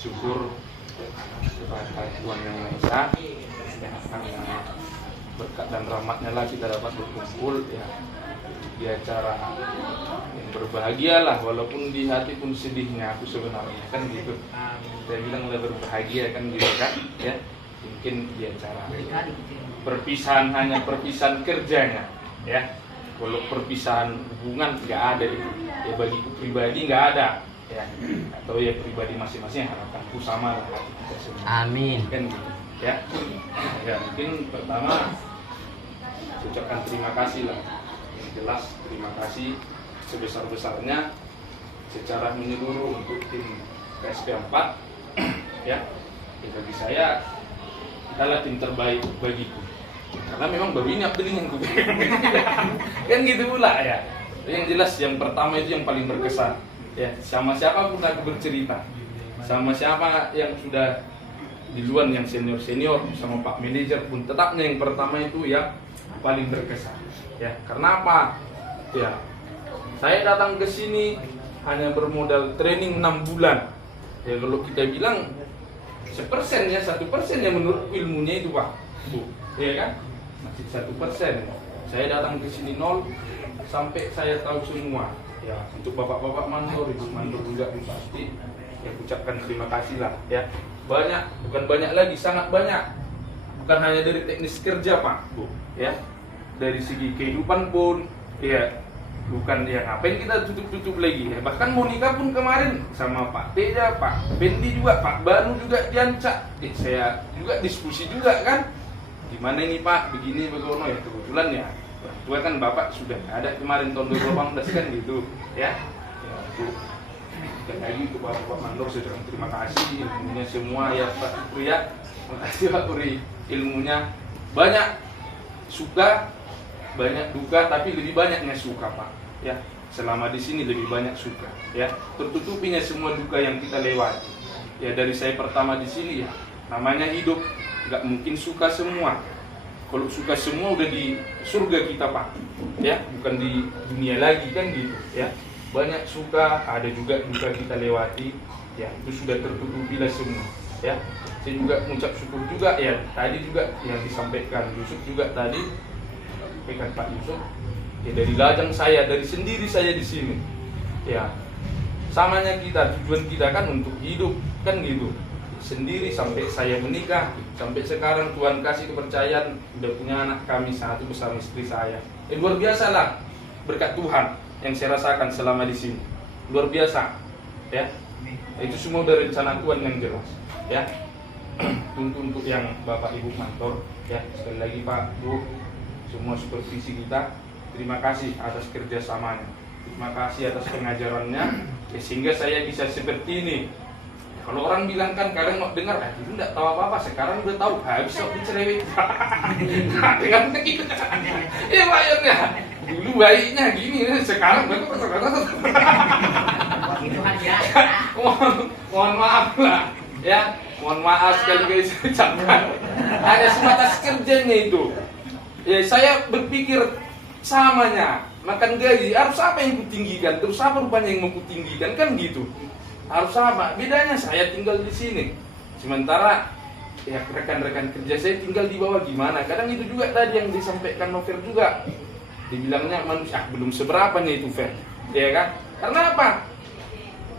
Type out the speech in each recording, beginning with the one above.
syukur kepada Tuhan Yang Maha Esa, ya, karena berkat dan rahmatnya lah kita dapat berkumpul ya di acara yang berbahagia lah, walaupun di hati pun sedihnya aku sebenarnya kan gitu. Saya bilang lah berbahagia kan gitu kan ya, mungkin di acara perpisahan hanya perpisahan kerjanya ya, kalau perpisahan hubungan nggak ada itu ya, bagiku pribadi nggak ada ya, atau ya pribadi masing-masing harapanku sama lah hati kita semua. Amin. Kan gitu ya. Ya mungkin pertama ucapkan terima kasih lah, yang jelas terima kasih sebesar-besarnya secara menyeluruh untuk tim KSP 4 ya. Bagi saya adalah tim terbaik bagiku, karena memang baru ini Abdul yang kan gitu pula ya. Yang jelas yang pertama itu yang paling berkesan ya, sama siapa pun aku bercerita, sama siapa yang sudah di luar yang senior sama Pak Manajer pun tetapnya yang pertama itu yang paling berkesan ya. Karena apa ya, saya datang ke sini hanya bermodal training 6 bulan ya. Kalau kita bilang 1% ya, 1% ya menurut ilmunya itu Pak Bu ya kan, masih 1%. Saya datang ke sini 0 sampai saya tahu semua ya. Untuk bapak-bapak mandor, ibu mandor juga pasti ya, ucapkan terima kasih lah ya. Banyak, bukan banyak lagi, sangat banyak. Bukan hanya dari teknis kerja Pak Bu ya, dari segi kehidupan pun ya, bukan ya ngapain kita tutup-tutup lagi ya. Bahkan Monica pun kemarin sama Pak Teja, Pak Bendi juga, Pak Banu juga diancak saya juga diskusi juga kan, gimana ini Pak begini begono ya. Kebetulan ya tua kan Bapak sudah ada kemarin tahun 2018 kan gitu ya. Ya itu sekali lagi ke Bapak Mandor saya ucapkan terima kasih ilmunya semua ya Pak Puri ya. Terima kasih Pak Puri, ilmunya banyak suka banyak duka, tapi lebih banyaknya suka Pak ya. Selama di sini lebih banyak suka ya, tertutupinya semua duka yang kita lewati ya. Dari saya pertama di sini ya, namanya hidup nggak mungkin suka semua. Kalau suka semua udah di surga kita Pak ya, bukan di dunia lagi kan gitu ya. Banyak suka, ada juga duka kita lewati ya, itu sudah tertutupi lah semua ya. Saya juga mengucap syukur juga ya, tadi juga yang disampaikan Yusuf juga tadi, sampaikan Pak Yusuf ya, dari lajang saya, dari sendiri saya di sini ya. Samanya kita, tujuan kita kan untuk hidup kan gitu sendiri, sampai saya menikah, sampai sekarang Tuhan kasih kepercayaan udah punya anak kami satu bersama istri saya. Luar biasa lah berkat Tuhan yang saya rasakan selama di sini, luar biasa ya. Itu semua dari rencana Tuhan yang jelas ya. Untuk yang Bapak Ibu Mantor ya, sekali lagi Pak Bu, semua supervisi kita, terima kasih atas kerjasamanya, terima kasih atas pengajarannya ya, sehingga saya bisa seperti ini. Kalau orang bilang kan kadang mau dengar, itu enggak tahu apa-apa, sekarang udah tahu, habis dicerewet. Dengan begitu. Ya bayarnya. Dulu baiknya gini, sekarang mohon maaf lah ya. Mohon maaf sekali-kali saya ucapkan. Hanya sebatas kerjanya itu. Ya saya berpikir samanya, makan gaji, harus apa yang kutinggikan, terus apa rupanya yang mau kutinggikan kan gitu. Harus sama, bedanya saya tinggal di sini, sementara ya rekan-rekan kerja saya tinggal di bawah. Gimana? Kadang itu juga tadi yang disampaikan Novel juga, dibilangnya manusia belum seberapa nih itu Fer, ya kan? Karena apa?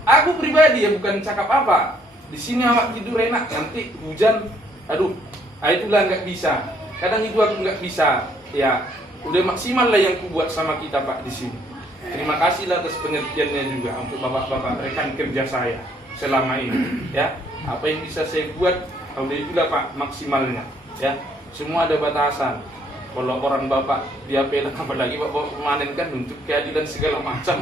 Aku pribadi ya bukan cakap apa. Di sini awak tidur enak, nanti hujan, aduh, itulah nggak bisa. Kadang itu aku nggak bisa, ya udah maksimal lah yang ku buat sama kita Pak di sini. Terima kasihlah atas pengertiannya juga untuk bapak-bapak rekan kerja saya selama ini ya. Apa yang bisa saya buat, udah itulah Pak maksimalnya ya. Semua ada batasan. Kalau orang bapak dia pelan, apalagi bapak pemanen kan untuk keadilan segala macam.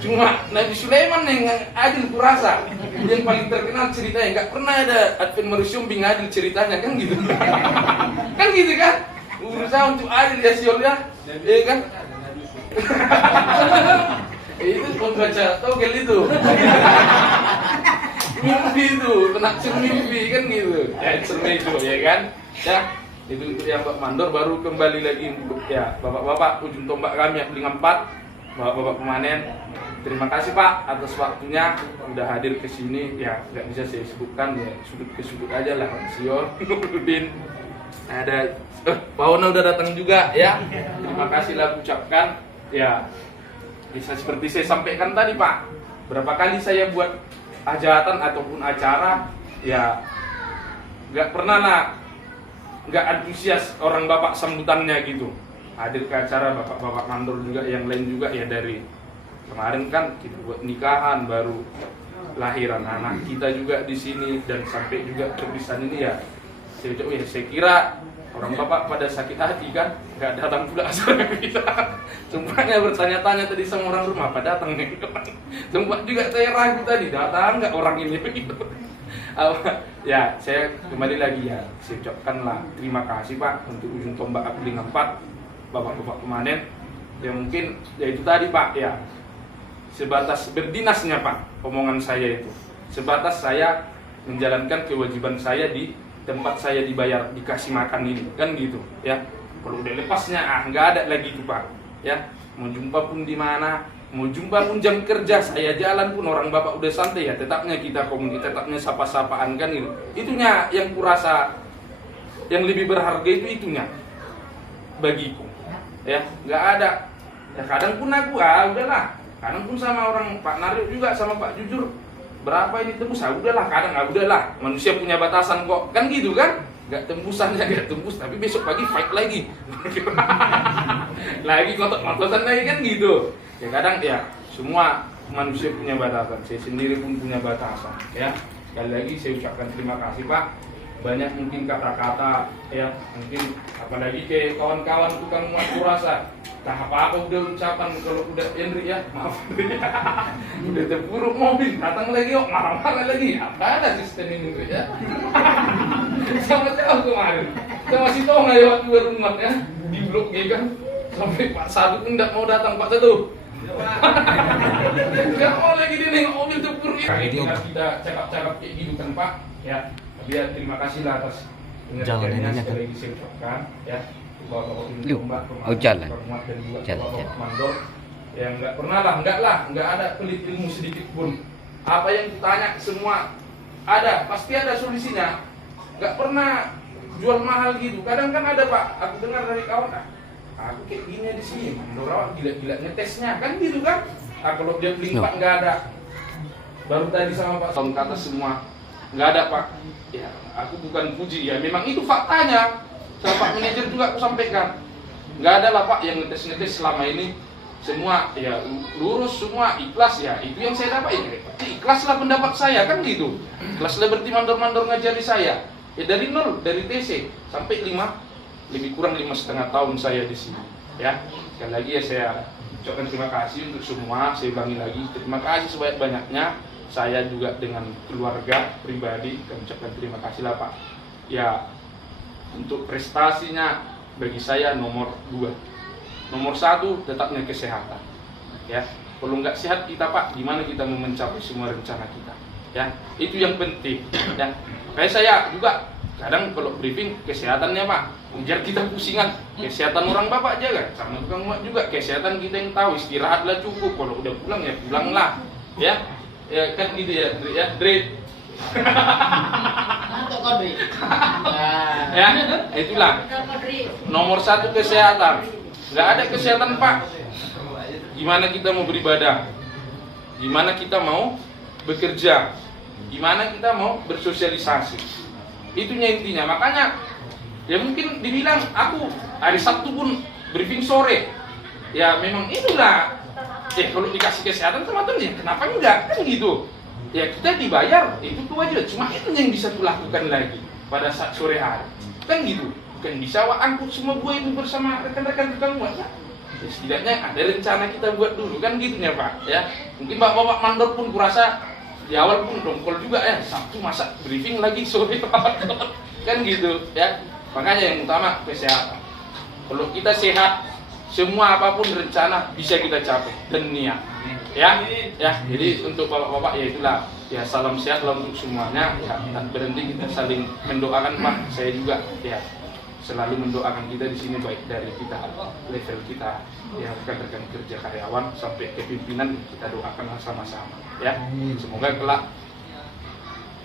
Cuma Nabi Sulaiman yang adil kurasa, yang paling terkenal ceritanya, nggak pernah ada Advent Manusium bing adil ceritanya kan gitu. Kan gitu kan, berusaha untuk adil ya siolnya, kan? Itu pembaca togel itu. Mimpi itu, penaksir mimpi kan gitu. Ya cermin itu ya kan. Ya itu untuk yang Pak Mandor. Baru kembali lagi untuk ya bapak-bapak ujung tombak kami yang paling 4, bapak-bapak pemanen terima kasih Pak atas waktunya udah hadir ke sini. Ya nggak bisa saya sebutkan, ya sudut ke sudut aja lah. Sior Nurudin, ada Pak Ona udah datang juga ya. Terima kasih lah ucapkan. Ya bisa seperti saya sampaikan tadi Pak, berapa kali saya buat hajatan ataupun acara, ya nggak pernah lah nggak antusias orang Bapak sambutannya gitu. Hadir ke acara Bapak-Bapak mandor juga, yang lain juga ya, dari kemarin kan kita buat nikahan, baru lahiran anak kita juga di sini, dan sampai juga perpisahan ini ya. Saya kira orang Bapak pada sakit hati kan, nggak datang pula acara kita. Sumpahnya bertanya-tanya tadi sama orang rumah, apa datang nih? Sumpah juga saya ragu tadi, datang nggak orang ini begitu. Ya saya kembali lagi ya, saya ucapkanlah terima kasih Pak untuk ujung tombak Abdi 4 Bapak-bapak kemarin. Ya mungkin ya itu tadi Pak ya, sebatas berdinasnya Pak omongan saya itu, sebatas saya menjalankan kewajiban saya di tempat saya dibayar, dikasih makan ini kan gitu ya. Kalau udah lepasnya nggak ada lagi tuh Pak ya. Mau jumpa pun di mana, mau jumpa pun jam kerja saya jalan pun orang Bapak udah santai ya, tetapnya kita komunikasi, tetapnya sapa-sapaan kan gitu. Itunya yang kurasa yang lebih berharga, itunya bagiku ya. Nggak ada ya, kadang pun aku udahlah, kadang pun sama orang Pak Nario juga sama Pak Jujur, berapa ini tembus, udahlah, kadang udahlah, manusia punya batasan kok kan gitu kan. Nggak tembusannya nggak tembus, tapi besok pagi fight lagi lagi kotot-kototan lagi kan gitu ya. Kadang ya semua manusia punya batasan, saya sendiri pun punya batasan ya. Sekali lagi saya ucapkan terima kasih Pak. Banyak mungkin kata-kata ya, mungkin apalagi ke kawan-kawan tukang muat kurasa, tak apa-apa udah ucapan. Kalau udah Henry ya, maaf udah terpuruk mobil, datang lagi yuk, marah-marah lagi. Apa ada sistem ini ya? Sama tahu kemarin, kita masih tahu nggak ya waktu rumah ya, di blok ya kan, sampai Pak Sadu pun nggak mau datang Pak Sadu. Nggak mau lagi dia nengok mobil terpuruk. Kita cakap-cakap kayak gitu kan Pak ya. Tapi ya terima kasih lah atas pengertiannya, sekali lagi saya ucapkan ya. Bapak-bapak jalan mandor yang nggak ada pelit ilmu sedikit pun. Apa yang ditanya semua ada, pasti ada solusinya. Nggak pernah jual mahal gitu. Kadang kan ada Pak, aku dengar dari kawan, aku kayak gini di sini, mandor awak gila-gila ngetesnya kan gitu kan. Kalau dia beli Pak nggak ada. Baru tadi sama Pak Tom kata semua nggak ada Pak. Ya aku bukan puji ya, memang itu faktanya. Sama Pak manajer juga aku sampaikan, nggak ada lah Pak yang ngetes selama ini. Semua ya lurus, semua ikhlas ya. Itu yang saya dapat ya, ikhlaslah pendapat saya kan gitu. Ikhlaslah berarti mandor-mandor ngajari saya. Ya dari nol, dari TC sampai 5, lebih kurang 5,5 tahun saya di sini. Ya sekali lagi ya saya ucapkan terima kasih untuk semua. Saya ulangi lagi, terima kasih sebanyak-banyaknya. Saya juga dengan keluarga pribadi mengucapkan terima kasih lah Pak. Ya untuk prestasinya bagi saya nomor 2. Nomor 1 tetapnya kesehatan. Ya, kalau nggak sehat kita Pak, gimana kita mau mencapai semua rencana kita? Ya, itu yang penting. Ya, kayak saya juga kadang kalau briefing kesehatannya Pak, biar kita pusingan kesehatan orang Bapak jaga, sama tukang muat juga kesehatan kita yang tahu, istirahatlah cukup. Kalau udah pulang ya pulanglah. Ya kan gitu ya, Dre. Ya, itulah nomor 1 kesehatan. Nggak ada kesehatan Pak, gimana kita mau beribadah, gimana kita mau bekerja, gimana kita mau bersosialisasi. Itunya intinya. Makanya ya mungkin dibilang aku hari Sabtu pun briefing sore, ya memang itulah. Kalau dikasih kesehatan sama Tuhan ya kenapa enggak kan gitu. Ya kita dibayar, itu tuh aja. Cuma itu yang bisa kulakukan lagi pada saat sore hari kan gitu. Bukan bisa angkut semua buah itu bersama rekan-rekan tukang muat ya. Setidaknya ada rencana kita buat dulu kan gitunya Pak ya. Mungkin bapak-bapak mandor pun kurasa di awal pun dongkol juga ya, Sabtu masa briefing lagi sore kan gitu ya. Makanya yang utama kesehatan. Kalau kita sehat, semua apapun rencana bisa kita capai dan niat ya. Jadi untuk bapak-bapak ya itulah ya, salam sehat lah untuk semuanya ya. Dan berhenti kita saling mendoakan Pak. Saya juga ya selalu mendoakan kita di sini, baik dari kita level kita yang rekan-rekan kerja karyawan sampai ke pimpinan, kita doakanlah sama-sama ya. Semoga kelak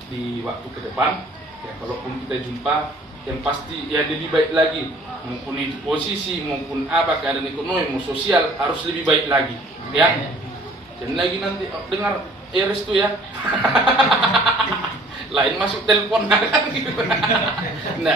di waktu ke depan ya, kalaupun kita jumpa, yang pasti ya lebih baik lagi, maupun di posisi maupun apa keadaan ekonomi mau sosial harus lebih baik lagi ya. Dan lagi nanti dengar Restu ya lain masuk telepon kan gitu. Nah,